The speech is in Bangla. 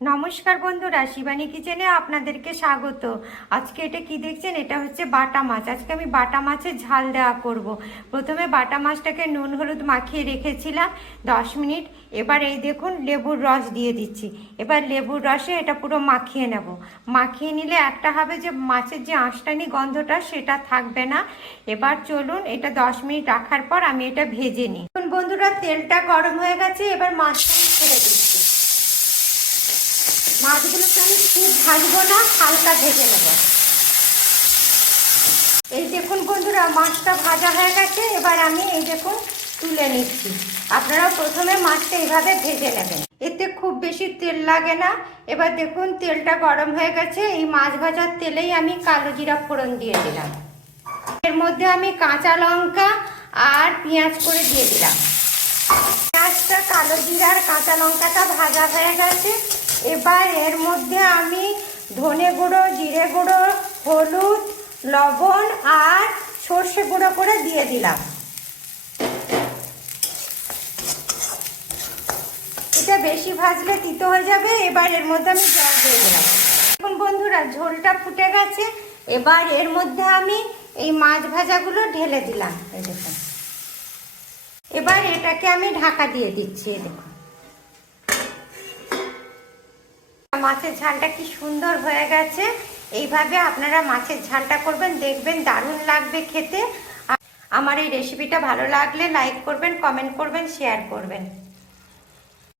নমস্কার বন্ধুরা, শিবানী কিচেনে আপনাদেরকে স্বাগত। আজকে এটা কি দেখছেন? এটা হচ্ছে বাটা মাছ। আজকে আমি বাটা মাছের ঝাল দেওয়া করব। প্রথমে বাটা মাছটাকে নুন হলুদ মাখিয়ে রেখেছিলাম 10 মিনিট। এবার এই দেখুন লেবুর রস দিয়ে দিচ্ছি। এবার লেবুর রসে এটা পুরো মাখিয়ে নেব। মাখিয়ে নিলে একটা হবে যে মাছের যে আঁশটানি গন্ধটা সেটা থাকবে না। এবার চলুন এটা 10 মিনিট রাখার পর আমি এটা ভেজে নিই। বন্ধুরা, তেলটা গরম হয়ে গেছে, এবার মাছটা আমি ছেড়ে দিচ্ছি। মাছগুলোকে আমি খুব ভাজবো না, হালকা ভেজে নেব। এই দেখুন বন্ধুরা, মাছটা ভাজা হয়ে গেছে। এবার আমি এই দেখুন তুলে নিচ্ছি। আপনারা প্রথমে মাছটা এইভাবে ভেজে নেবেন, এতে খুব বেশি তেল লাগে না। এবার দেখুন তেলটা গরম হয়ে গেছে। এই মাছ ভাজার তেলেই আমি কালো জিরা ফোড়ন দিয়ে দিলাম। এর মধ্যে আমি কাঁচা লঙ্কা আর পেঁয়াজ করে দিয়ে দিলাম। পেঁয়াজটা, কালো জিরা আর কাঁচা লঙ্কাটা ভাজা হয়ে গেছে। এবার এর মধ্যে আমি ধনে গুঁড়ো, জিরে গুঁড়ো, হলুদ, লবণ আর সর্ষে গুঁড়ো করে দিয়ে দিলাম। এটা বেশি ভাজলে তিতো হয়ে যাবে। এবার এর মধ্যে আমি জল দিয়ে দিলাম। এখন বন্ধুরা, ঝোলটা ফুটে গেছে। এবার এর মধ্যে আমি এই মাছ ভাজাগুলো ঢেলে দিলাম। এই দেখুন, এবার এটাকে আমি ঢাকা দিয়ে দিচ্ছি। এই দেখুন মাছের ঝালটা কি সুন্দর হয়ে গেছে। এইভাবে আপনারা মাছের ঝালটা করবেন, দেখবেন দারুণ লাগবে খেতে। আমার এই রেসিপিটা ভালো লাগলে লাইক করবেন, কমেন্ট করবেন, শেয়ার করবেন।